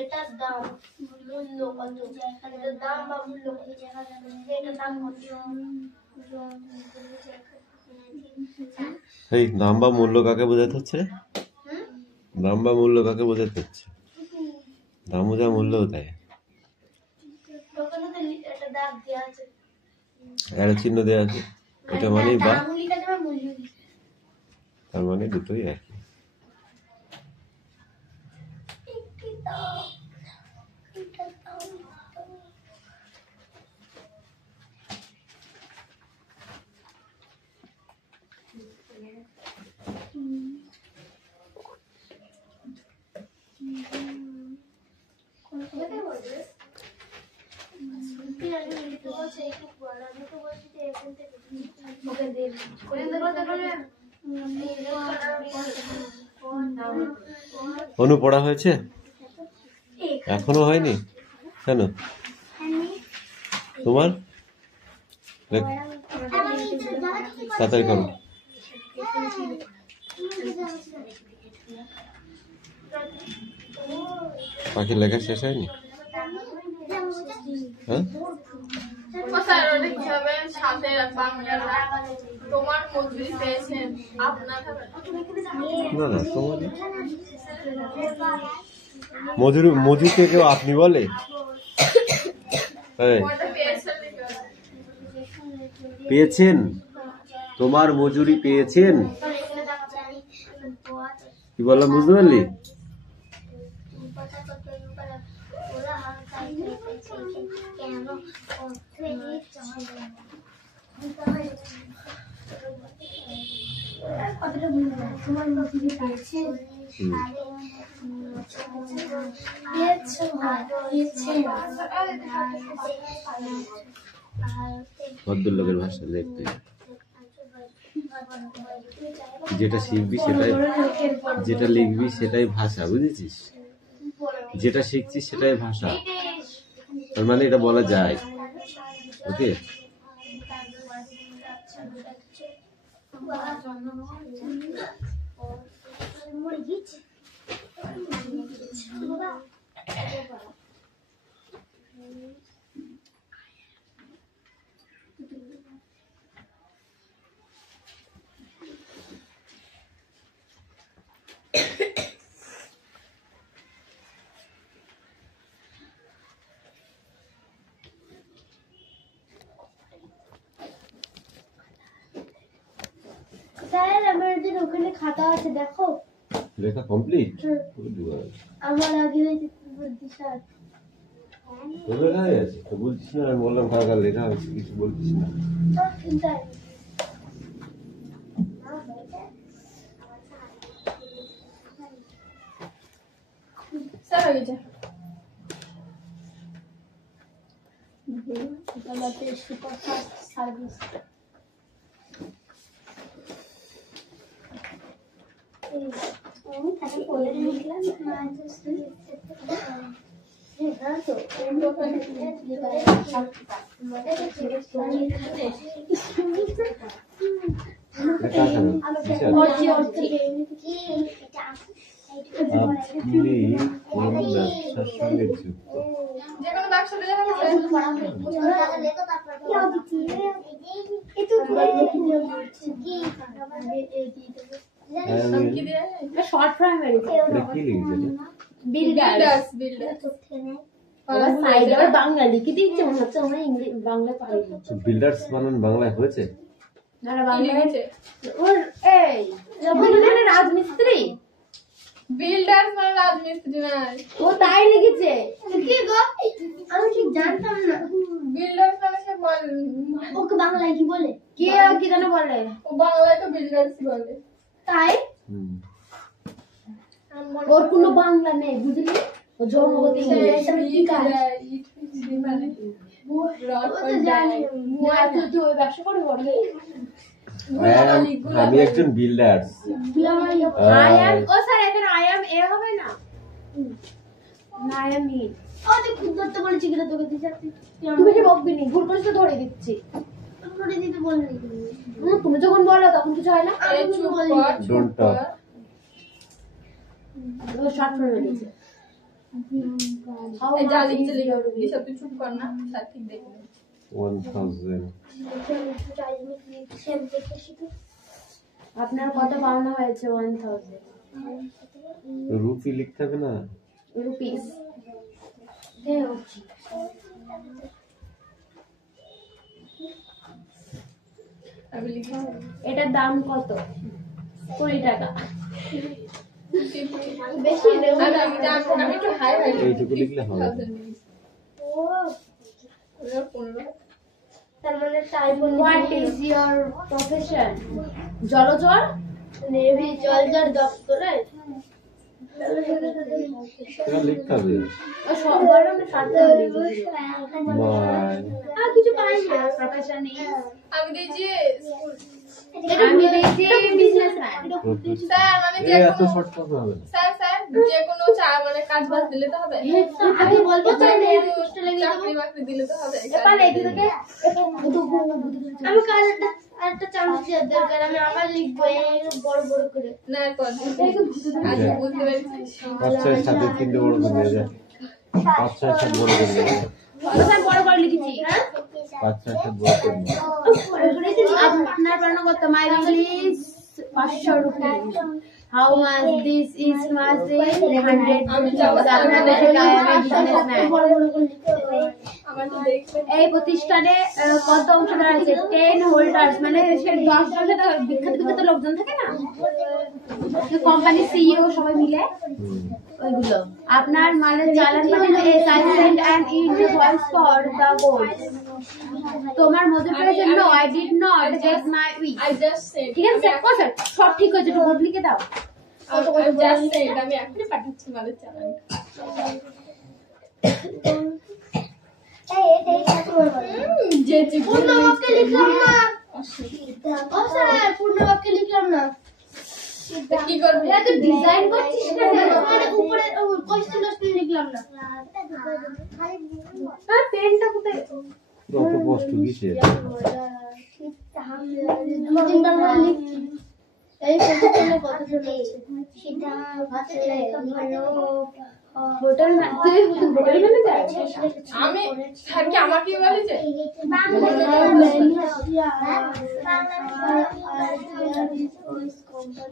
এটার দাম মূল্য কত, এটার দাম বা মূল্য কত, এটার দাম কত? এই দাম বা মূল্য কাকে বোঝাতে হচ্ছে? দাম বা মূল্য কাকে বোঝাতে হচ্ছে? দামও যা মূল্যও তাই। এর চিহ্ন দেওয়া আছে, এটা মানেই বা, তার মানে দুটোই একই। অনু পড়া হয়েছে? এখনো হয়নি কেন তোমার? তাড়াতাড়ি করো। পাখির লেখা শেষ হয়নি? হ্যাঁ, না না, তোমার মজুরকে কেউ আপনি বলে? পেয়েছেন? তোমার মজুরি পেয়েছেন? কি বললাম বুঝতে পারলি? ভদ্রলোকের ভাষা দেখতে, যেটা শিখবি সেটাই, যেটা লিখবি সেটাই ভাষা, বুঝেছিস? যেটা শিখছিস সেটাই ভাষা, তার মানে এটা বলা যায়। ওকে, ওখানে খাতা আছে, দেখো লেখা কমপ্লিট। আমার আগে হয়েছে তো বলছিস না, আমি বললাম কাকার লেখা হয়েছে, কিছু বলছিস না। সুপারফাস্ট সার্ভিস বিল্ডার্স বানান বাংলায় হয়েছে? রাজমিস্ত্রি, বিল্ডার্স মানে রাজমিস্ত্রি নয়, ও তাই লিখেছে। কি গো, আমি ঠিক জানতাম না। বিল্ডার্স মানে সে ওকে বাংলায় কি বলে? কি কি জানো বলে? ও বাংলায় তো বিল্ডার্স বলে। তাই হুম। ওর কোনো বাংলা নেই বুঝলি, ও জন্মগত ইংরেজি। কি কাজ? মানে ও তো জানি তুই ওই ব্যবসা করে বলি আমি একজন বিল্ডার্স। আই এম, ও স্যার এখানে আই এম এ হবে না, না আই এম ই। ও যে খুব ধরতে বলেছি কিনা তোকে দিতে তুমি যে বকবি নি, ভুল করিস তো ধরে দিচ্ছি। করে দিতে বললি তুমি যখন বলো তখন কিছু হয় না। এই চুপ কর, Don't talk. ও শর্ট ফর্মে দিয়েছে। এই যা লিখতে লিখে দিস, তুই চুপ কর না, স্যার ঠিক দেখবে। 1000 আপনার কত পাওনা হয়েছে? 1000 রুপি লিখতে হবে না? রুপিস। আমি লিখি এটার দাম কত? 20 টাকা। বেশি নেব আমি একটু হাই হাই এইটুকু লিখলে হবে। ও 15 তার মানে type what is your profession? জলচর? নেভি জলজার দপ্তরে এটা লিখতে হবে। ও সব বলো না, শর্ট ফর্মে দিয়েছে। বাই। আর কিছু পাই না। প্রফেশন ইজ, আমি দিয়েছি স্কুল। আমি দিয়েছি বিজনেসম্যান। স্যার মানে যে এই এত কোনো শর্ট কথা হবে না। স্যার যে কোনো মানে কাজ বাজ দিলে তো হবে। আমি বলবো তো চাকরি বাকরি দিলে তো হবে। এবার এই দিকে আমি কাল একটা চামচ দেওয়ার দরকার, আমি আবার লিখবো এই বড় বড় করে। না কর আজ বুঝতে পেরেছিস। 5 6 7 3 বড় করে নিয়ে যা। 5 6 7 বড় করে নিয়ে যা। ওটা বড় করে লিখেছি। 5 6 7 বড় করে নিয়ে যা। আপনার বানানো কত? My English 500 rupees. How much this is much 100 rupees. আপনার দেশে গায়ে বিজনেসম্যান। বড় বড় করে লিখতে হবে। আমার তো দেখবে এই প্রতিষ্ঠানে কত অংশীদার আছে? 10 হোল্ডার্স, মানে সে 10 জনের বিখ্যাত বিখ্যাত লোকজন থাকে না, কোম্পানির সিইও সবাই মিলে ওইগুলো। আপনার মালের চালান পাঠিয়েছে I send an invoice for the gold. তোমার Madhya Pradesh no I did not get my week. I just said ঠিক আছে স্যার, স্যার সব ঠিক হয়েছে, একটু ভোট লিখে দাও। আই জাস্ট সেড আমি এখনই পাঠাচ্ছি মালের চালান। যে পূর্ণ বাক্যে লিখলাম না। ও স্যার পূর্ণ বাক্যে লিখলাম না। কি করবি? এটা তো ডিজাইন করছিস কেন? মানে উপরে কোশ্চেন লিখলাম না। হ্যাঁ, পেনটা কোথায়? অত কষ্ট কিসে? দু তিনবার করে লিখছি। এই প্রতিষ্ঠানে কত জন আছে? Hotel manager. আমি স্যার কি আমাকে বলেছে?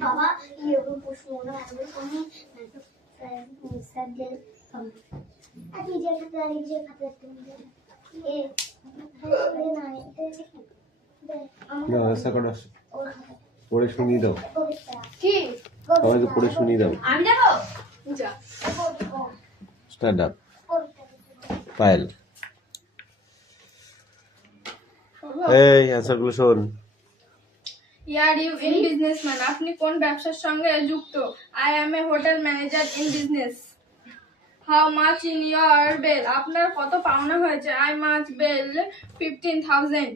বাবা এরকম প্রশ্ন ওরা আগে শুনি স্যার যে আজকে যে খাতা যে খাতা এ না না ऐसा करो পড়ে শুনিয়ে দাও। কি সবাইকে পড়ে শুনিয়ে দাও। আমি যাবো। যা স্ট্যান্ড আপ ফাইল। এই অ্যানসার গুলো শোন। ইয়ার ইউ ইন বিজনেসম্যান, আপনি কোন ব্যবসার সঙ্গে যুক্ত? I am a hotel manager in business. How much in your bell, আপনার কত পাওনা হয়েছে? I much bell 15,000।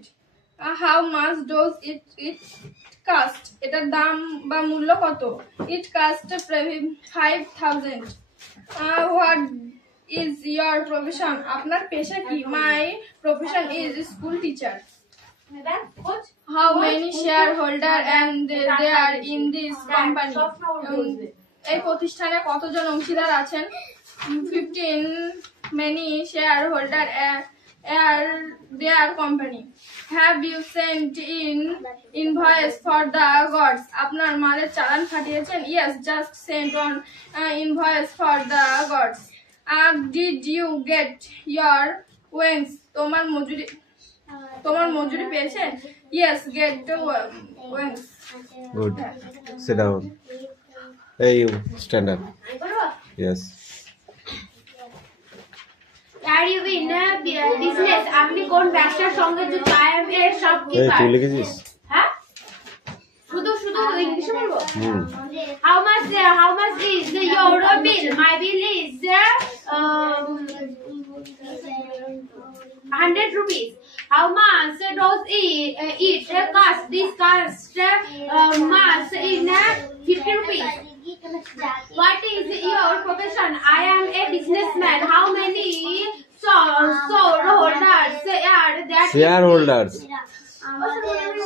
How much does it cost, এটার দাম বা মূল্য কত? It cost 5,000। What is your profession, আপনার পেশা কি? My profession is school teacher. How many shareholder and they are in this company? এই প্রতিষ্ঠানে কতজন অংশীদার আছেন? 15 many shareholder are their company. Have you sent in invoice for the goods? আপনার মালের চালান পাঠিয়েছেন? Yes, just sent on invoice for the goods. Did you get your wings? তোমার মজুরি পেয়েছেন? Yes, get the wings. Good sit down. এই stand up. Yes. Are you in business? আপনি কোন ব্যবসার সঙ্গে যুক্ত? I am a এই shopkeeper. তুই লিখেছিস? হ্যাঁ শুধু ইংলিশে বলবো? হুম How much is your bill? My bill is 100 rupees. How much does it cost? This cost much in 50 rupees. What is your profession? I am a businessman. How many shareholders are there? Share holders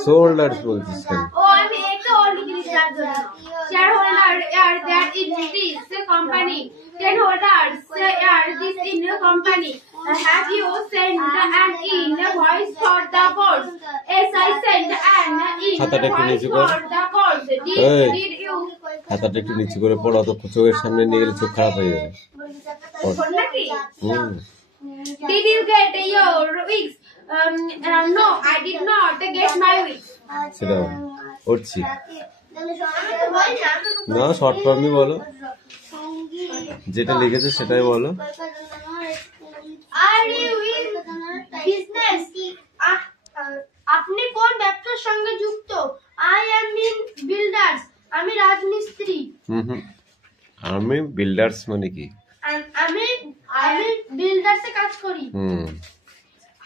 holders বলছিস কেন? Oh, I'm a English shareholder are there in this company. 10 holders are this in the company. Have you sent an invoice for the course? Yes, I sent an invoice for the course. Did you? খাতাটা একটু নিচু করে পড়ো, অত চোখের সামনে নিয়ে গেলে চোখ খারাপ হয়ে যাবে। হুম Did you get your wigs? No, I did not get my wigs. সেটা পড়ছি না, শর্ট ফর্মই বলো, যেটা লিখেছে সেটাই বলো। Are you in business? আপনি কোন ব্যবসার সঙ্গে যুক্ত? I am in builders. আমি রাজমিস্ত্রি। আমি বিল্ডার্স মানে কি? আমি বিল্ডার্সে কাজ করি।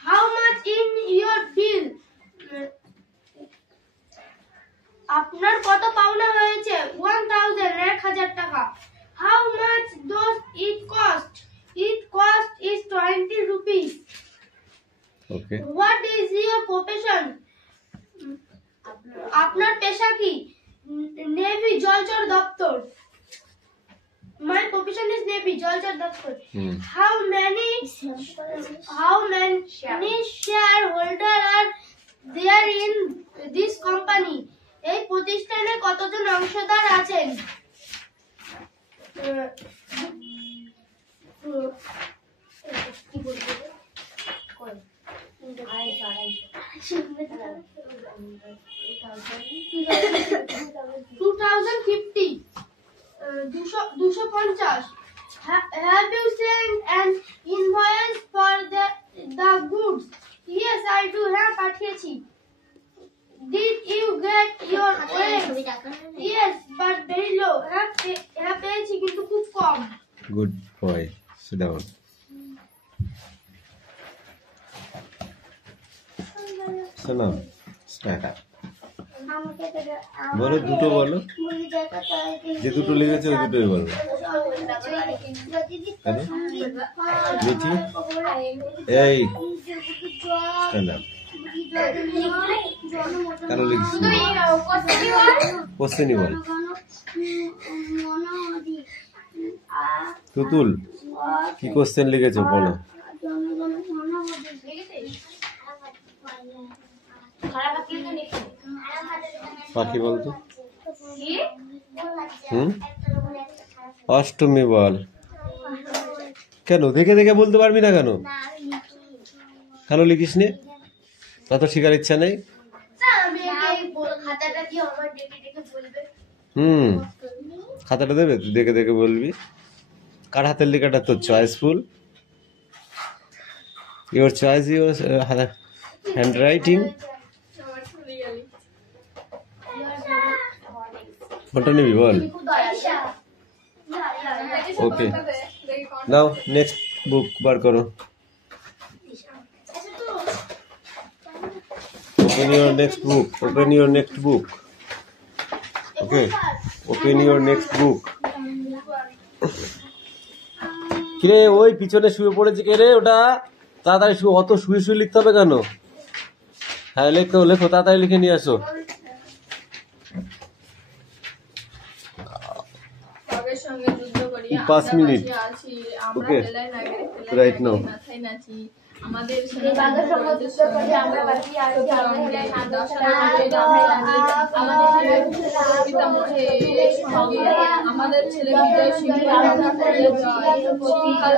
How much in your bill? আপনার কত পাওনা হয়েছে? 1000 টাকা। How much does it cost? It cost is 20 rupees. Okay What is your profession? আপনার পেশা কি? নেভি জলচর দপ্তর। My profession is Navy জলচর দপ্তর। How many shareholder are there in this company? এই প্রতিষ্ঠানে কতজন অংশীদার আছেন? কি বলবো? 2050 250 Have you sent an invoice for the goods? Yes, I do. হ্যাঁ পাঠিয়েছি। Did you get your wages? Yes, but very low. হ্যাঁ পেয়েছি কিন্তু খুব কম। Good boy, sit down. শোনো স্টার্ট বলো, দুটো বলো, যে দুটো লিখেছে ওই দুটোই বলো। মিঠি এই স্ট্যান্ড আপ, কেন লিখছিস? কোশ্চেনই বল। তুতুল কি কোশ্চেন লিখেছো বলো। পাখি বলতো। অষ্টমী বল। কেন দেখে দেখে বলতে পারবি না কেন? কেন লিখিস নি? তা তো শেখার ইচ্ছা নেই। খাতাটা দেবে, তুই দেখে দেখে বলবি। কার হাতের লেখাটা তোর choiceful? Your choice, your hand writing. কোনটা নিবি বল। ওকে, নাও নেক্সট বুক বার করো। Open your next book. Open your next book. Okay. Open your next book. কিরে ওই পিছনে শুয়ে পড়েছে কে রে? ওটা তাড়াতাড়ি অত শুয়ে শুয়ে লিখতে হবে কেন? হ্যাঁ লেখো লেখো, তাড়াতাড়ি লিখে নিয়ে আসো। সঙ্গে যুদ্ধ করি, 5 মিনিট। Okay right now. আমাদের আমাদের ছেলে বিজয় সিংহ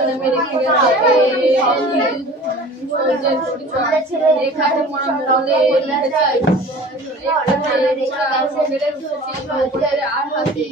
নামে রেখে গেছে এখানে আর হাতে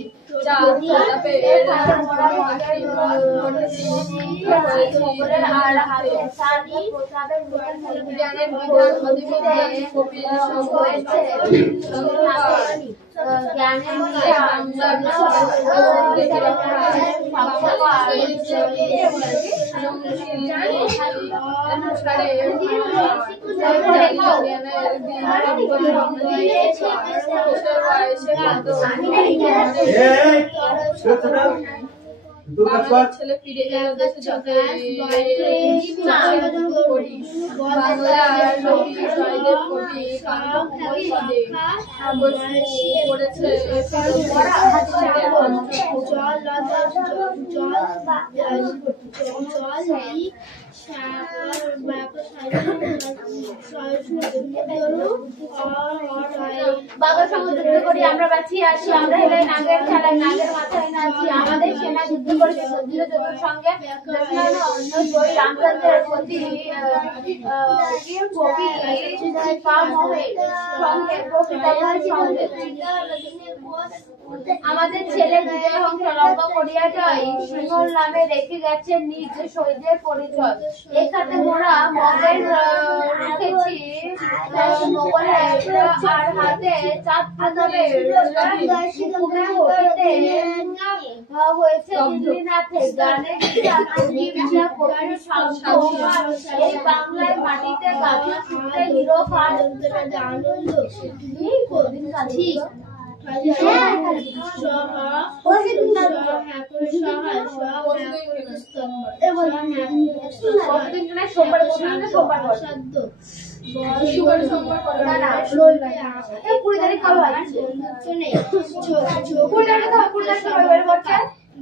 ছেলে ফিরে এলো দেশে যাবে বাংলার রবি জয়দেব কবি করেছে বাংলা সঙ্গে যুদ্ধ করি আমরা বাঁচিয়ে আছি, আমরা হেলে নাগের খেলায় নাগের মাথায় নাচি, আমাদের সেনা যুদ্ধ করেছে সঞ্জিত চতুর সঙ্গে অন্য জয়ী রামচন্দ্রের প্রতি আমাদের ছেলে বিজয় হংস লঙ্ক করিয়া যায় সিংহর নামে রেখে গেছে নিজ শহীদের পরিচয়। এখানে মোরা মগের রেখেছি মোগলের আর হাতে চাঁদ আদবের হয়েছে দিল্লিনাথে গানে এই বাংলায় মাটিতে গাভীর ফুটে হিরো খান আনন্দ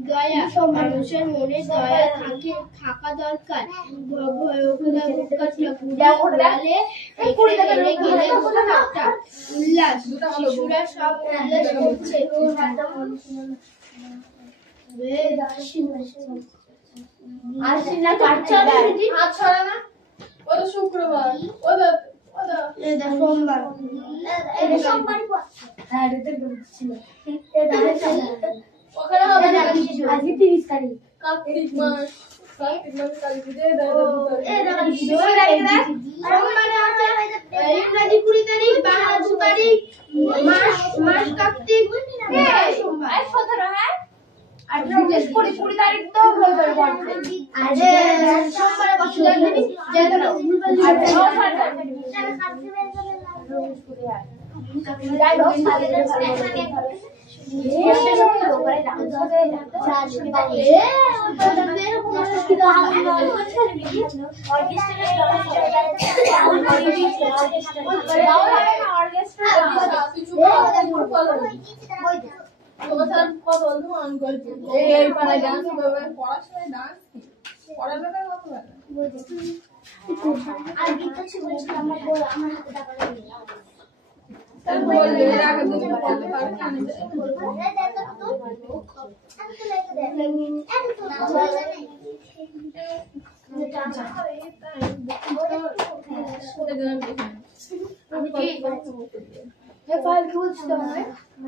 দয়া মানুষের মনে দয়া থাকা দরকার। উল্লাস শিশুরা সব উল্লাস করছে। শুক্রবার সোমবার ওখানে হবে না আজকে 30 তারিখ কার্তিক মাস কালী পুজো ইংরাজি 20 তারিখ, বাংলা 2 তারিখ, মাস কার্তিক, সোমবার 17 হ্যাঁ আর 20 তারিখ তো হয়ে যাবে পড়তে আরে সোমবারে কত জানি যেটা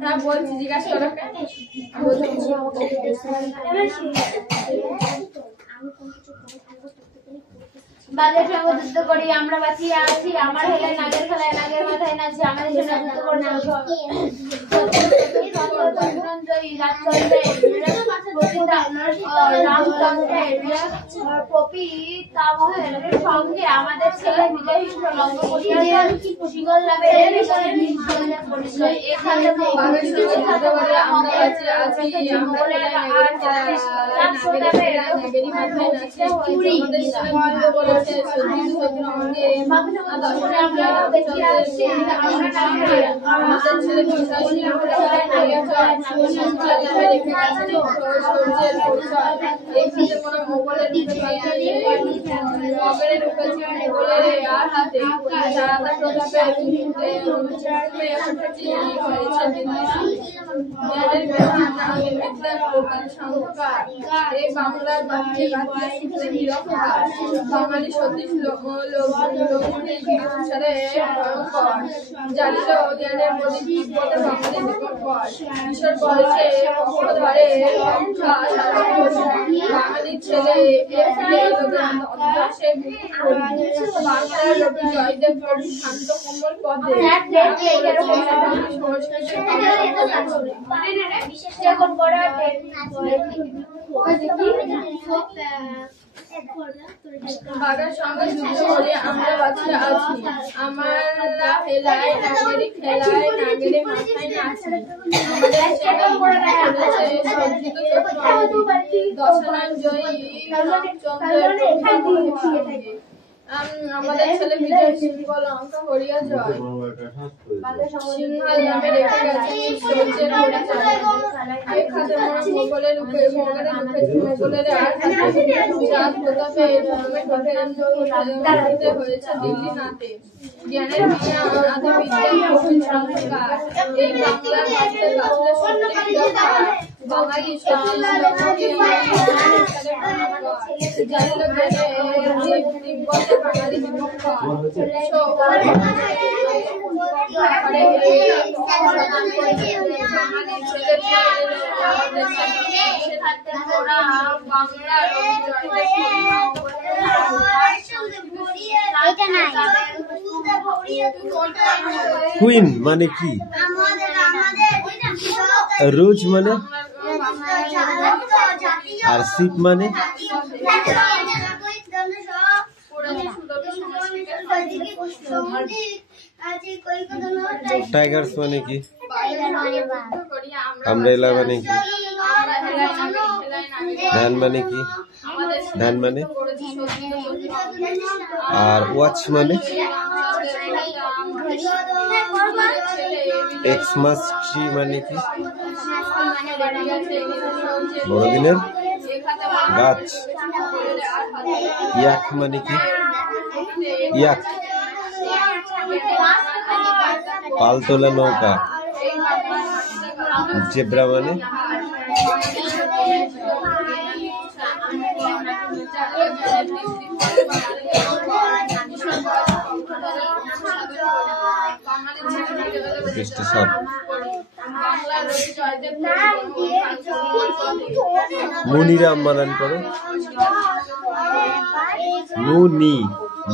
হ্যাঁ বলছি জিজ্ঞাসা করো বাঘের সঙ্গে যুদ্ধ করি আমরা বাঁচিয়ে আছি, আমার হেলে নাগের খেলায় নাগের মাথায় নাচি, আমাদের সেনা যুদ্ধ করছে সঙ্গে আমাদের ছেলে বিজয় লঙ্ঘ করিয়া সিংহল নামে পরিচয়। এখানে রোজের পরিচয়। এই খাতে কোনো মোগলের রূপে মগরের রূপে মোগলের আর হাতে সারাদা প্রতাপের হয়েছে বিদেশি জ্ঞানের বিধান আমি বিদ্যার প্রকার সংস্কার। এই বাংলার বাচ্চে বাচ্চা শিখতে নিরক্ষর বাঙালি সতীশ লোকগুলি বিদুষারে ভয়ঙ্কর জানিল জ্ঞানের প্রতি তিব্বতে বাঙালি নিকটপর ঈশ্বর বলেছে পক্ষ ধরে বাঙালির ছেলে অধ্যাসে বাংলার রবি জয়দেব শান্ত কোমল পদে বাঘের সঙ্গে যুদ্ধ করে আমরা বাঁচতে আছি আমরা হেলায় নাগেরে খেলায় নাগেরে মাথায় নাচি দশনান জয়ী আমাদের ছেলে বিজয় সিংহ লঙ্কা হরিয়া জয় সিংহাল নামে রেখে গেছে সূর্যের পরিচয়। এক হাতে মোগলের রূপে মোগলের আর চাঁদ প্রতাপে ধর্মে হয়েছে দিল্লি নাতে জ্ঞানের বিনা আদি বিদ্যা সংস্কার। এই বাংলার বাঁচতে বাঁচতে সত্যি দরকার বাঙালি জানিল জ্ঞানে তিব্বতে বাঙালি বিভক্ত কুইন মানে কি? রোজ মানে? আর শিপ মানে? টাইগার্স মানে কি? আমব্রেলা মানে কি? ধান মানে কি? ধান মানে? আর ওয়াচ মানে? এক্সমাস ট্রি মানে কি? বড়দিনের গাছ। ইয়াক মানে কি? ইয়াক পালতোলা নৌকা। জেব্রা মানে? সব মুনিরাম বানান করো। মুনি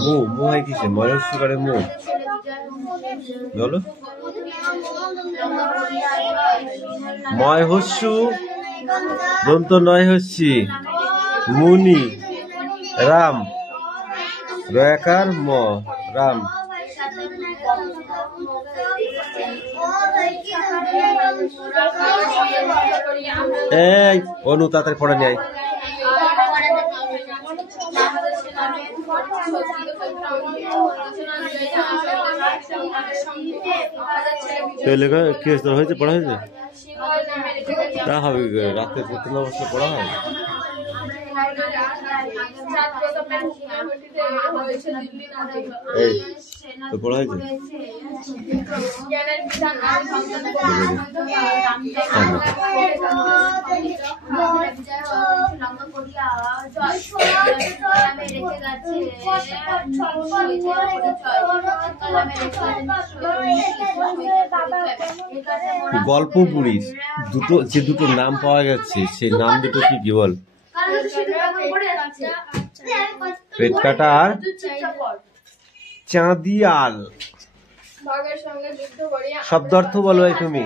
মু মু হয় কিসে? ময়ূর করে মু বলো। ময় হস্যু দন্ত নয় হস্যি মুনি রাম রয়াকার ম রাম। এই অনু তাড়াতাড়ি পড়ে নেয়। কি হয়েছে? পড়া হয়েছে? তা হবে রাতে প্রথম অবস্থা পড়া হয়। এই তো পড়া হয়েছে। গল্প পুরীর যে দুটো নাম পাওয়া যাচ্ছে সেই নাম দুটো কি কি বল? পেটকাটা আর চাঁদিয়াল। শব্দ অর্থ বলো তুমি।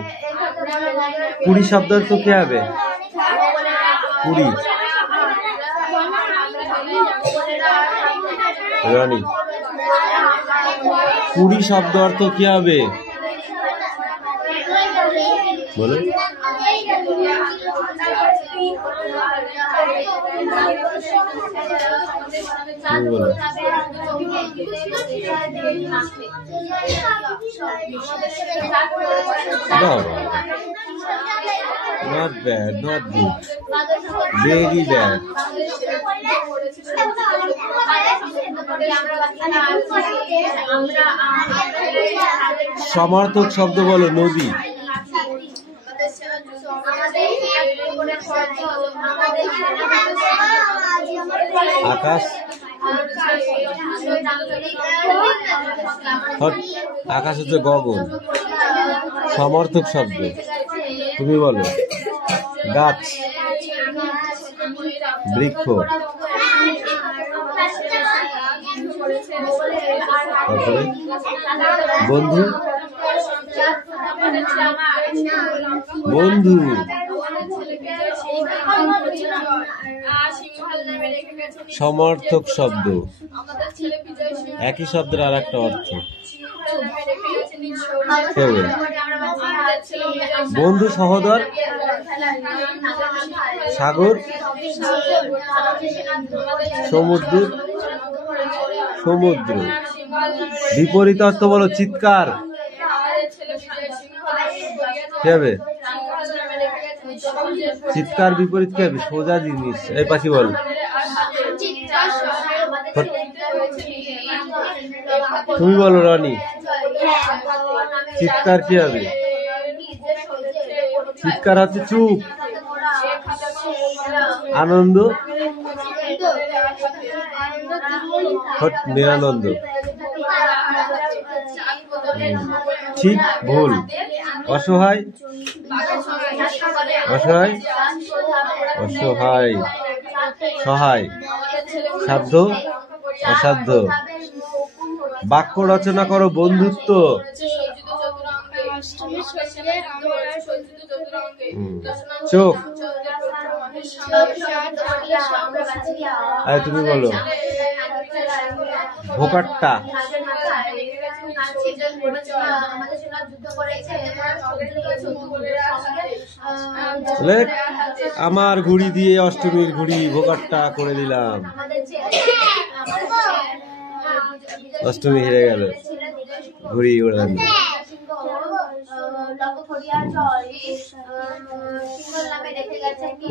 পুরী শব্দ অর্থ কি হবে? পুরী রানী। পুরী শব্দ অর্থ কি হবে বলো? Not bad, not good. Very bad. সমর্থক শব্দ বলো। নদী, আকাশ, আকাশ হচ্ছে গগন। সমর্থক শব্দ তুমি বলো। গাছ, বৃক্ষ, তারপরে বন্ধু, বন্ধু, সমর্থক শব্দ, একই শব্দের আর একটা অর্থ। বন্ধু, সহোদর, সাগর, সমুদ্র, সমুদ্র। বিপরীত অর্থ বলো। চিৎকার, কি হবে? চিৎকার বিপরীত কি হবে? সোজা জিনিস। এই পাখি বল। তুমি বলো রনি। চিৎকার কি হবে? চিৎকার হচ্ছে চুপ। আনন্দ, নিরানন্দ। ঠিক ভুল। অসহায়, অসহায়, অসহায়, সহায়। সাধ্য, অসাধ্য। বাক্য রচনা করো। বন্ধুত্ব, চোখ। তুমি বলো। ভোকাট্টা, আমার ঘুড়ি দিয়ে অষ্টমীর ঘুড়ি ভোকাট্টা করে দিলাম। অষ্টমী হেরে গেল, ঘুড়ি ওড়ান।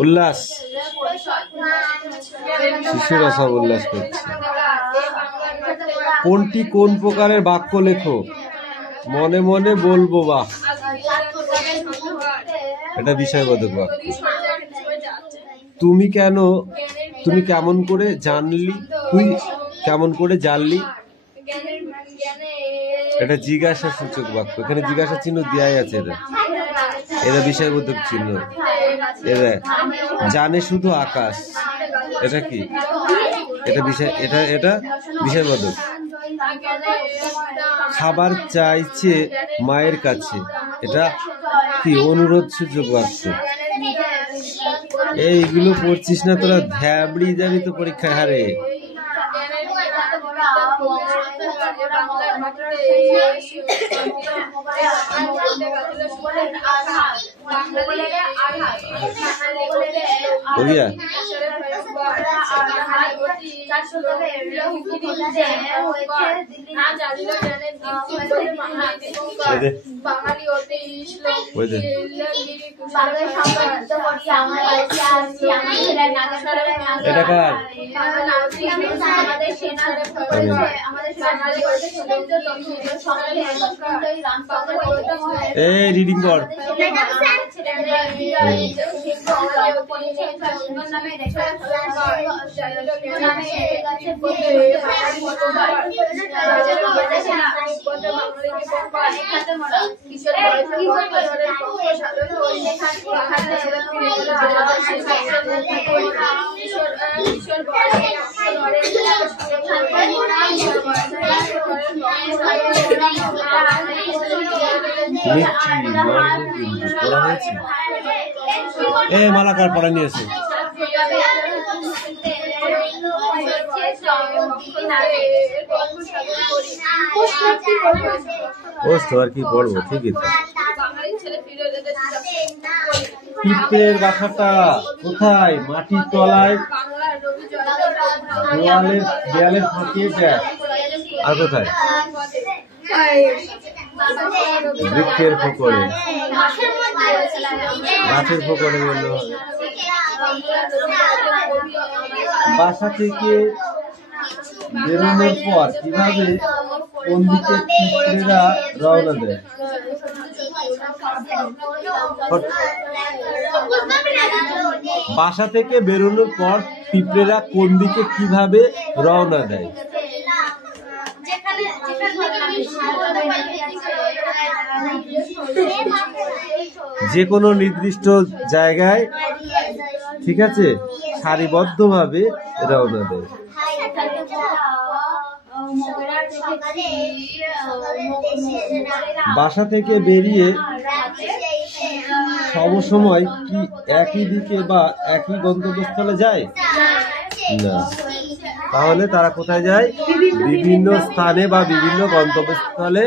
উল্লাস, শিশুরা সব উল্লাস করছে। কোনটি কোন প্রকারের বাক্য লেখো? মনে মনে বলবো বাহ, এটা বিষয়বোধক বাক্য। তুমি কেমন করে জানলি? তুই কেমন করে জানলি? এটা জিজ্ঞাসা সূচক বাক্য। এখানে জিজ্ঞাসা চিহ্ন দেওয়াই আছে। এরা বিষয়বোধক চিহ্ন। এরা জানে শুধু আকাশ। এটা কি? এটা বিষয়বোধক। খাবার চাইছে মায়ের কাছে। এটা কি? অনুরোধ সূচক বাক্য। এইগুলো পড়ছিস না তোরা? ধ্যাবড়ি যাবি তো পরীক্ষায়। হারে বলিয়া এটা কার? এই রিডিং কর। মালাকার পড়া নিয়েছে। আর কি পড়বো? ঠিকই তো। পিঁপড়ের বাসাটা কোথায়? মাটির তলায়, দেয়ালের ফাঁকে। আর কোথায়? বৃক্ষের ফোকরে, গাছের ফোকরে গেল। বাসা থেকে বেরোনোর পর কিভাবে কোন দিকে পিঁপড়েরা রওনা দেয়? বাসা থেকে বেরোনোর পর পিঁপড়েরা কোন দিকে কিভাবে রওনা দেয়? যে কোনো নির্দিষ্ট জায়গায়, ঠিক আছে, সারিবদ্ধভাবে রওনা দেয়। বাসা থেকে বেরিয়ে সবসময় কি একই দিকে বা একই গন্তব্যস্থলে যায় না, তাহলে তারা কোথায় যায়? বিভিন্ন স্থানে বা বিভিন্ন গন্তব্যস্থলে